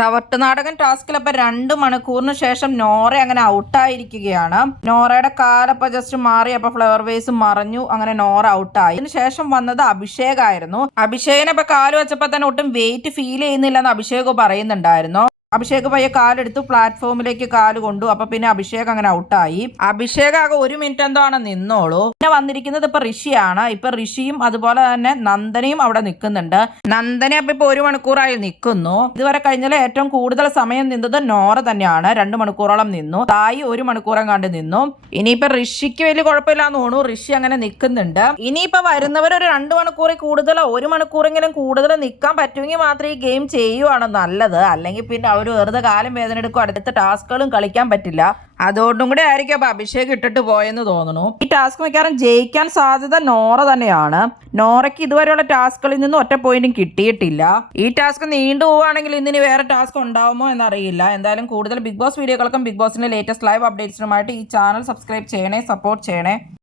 ചവട്ടുനാടകൻ ടാസ്കിൽ അപ്പൊ 2 മണിക്കൂറിന് ശേഷം നോറ അങ്ങനെ ഔട്ടായിരിക്കുകയാണ്. നോറയുടെ കാലപ്പ ജസ്റ്റ് മാറി, അപ്പൊ ഫ്ലവർ വേസ് മറഞ്ഞു, അങ്ങനെ നോറ ഔട്ടായി. അതിന് ശേഷം വന്നത് അഭിഷേകായിരുന്നു. അഭിഷേകിനെ ഇപ്പൊ കാല് വെച്ചപ്പോ തന്നെ ഒട്ടും വെയിറ്റ് ഫീൽ ചെയ്യുന്നില്ലെന്ന് അഭിഷേക് പറയുന്നുണ്ടായിരുന്നു. അഭിഷേക് പയ്യെ കാലെടുത്തു, പ്ലാറ്റ്ഫോമിലേക്ക് കാല് കൊണ്ടു. അപ്പൊ പിന്നെ അഭിഷേക് അങ്ങനെ ഔട്ടായി. അഭിഷേക് ആകെ 1 മിനിറ്റ് എന്തോ ആണ് നിന്നോളൂ. പിന്നെ വന്നിരിക്കുന്നത് ഇപ്പൊ ഋഷിയാണ്. ഇപ്പൊ ഋഷിയും അതുപോലെ തന്നെ നന്ദനയും അവിടെ നിൽക്കുന്നുണ്ട്. നന്ദന അപ്പൊ ഇപ്പൊ 1 മണിക്കൂറായി നിൽക്കുന്നു. ഇതുവരെ കഴിഞ്ഞാൽ ഏറ്റവും കൂടുതൽ സമയം നിന്നത് നോറ തന്നെയാണ്. 2 മണിക്കൂറോളം നിന്നു. തായി 1 മണിക്കൂറും കണ്ട് നിന്നു. ഇനിയിപ്പൊ ഋഷിക്ക് വലിയ കുഴപ്പമില്ലാന്ന് തോന്നുന്നു. ഋഷി അങ്ങനെ നിൽക്കുന്നുണ്ട്. ഇനിയിപ്പോ വരുന്നവർ ഒരു 2 മണിക്കൂറിൽ കൂടുതലോ 1 മണിക്കൂറെങ്കിലും കൂടുതൽ നിൽക്കാൻ പറ്റുമെങ്കിൽ മാത്രമേ ഈ ഗെയിം ചെയ്യുവാണ് നല്ലത്. അല്ലെങ്കിൽ പിന്നെ ഒരു വെറുതെ കാലം വേദന എടുക്കും, അടുത്ത ടാസ്കുകളും കളിക്കാൻ പറ്റില്ല. അതുകൊണ്ടും കൂടെ ആയിരിക്കും അപ്പൊ അഭിഷേക് ഇട്ടിട്ട് പോയെന്ന് തോന്നുന്നു. ഈ ടാസ്ക് മിക്കവാറും ജയിക്കാൻ സാധ്യത നോറ തന്നെയാണ്. നോറയ്ക്ക് ഇതുവരെയുള്ള ടാസ്കുകളിൽ നിന്ന് ഒറ്റ പോയിന്റും കിട്ടിയിട്ടില്ല. ഈ ടാസ്ക് നീണ്ടു പോവുകയാണെങ്കിൽ ഇന്നിനി വേറെ ടാസ്ക് ഉണ്ടാവുമോ എന്നറിയില്ല. എന്തായാലും കൂടുതൽ ബിഗ് ബോസ് വീഡിയോകൾക്കും ബിഗ് ബോസിന്റെ ലേറ്റസ്റ്റ് ലൈവ് അപ്ഡേറ്റ്സിനുമായിട്ട് ഈ ചാനൽ സബ്സ്ക്രൈബ് ചെയ്യണേ, സപ്പോർട്ട് ചെയ്യണേ.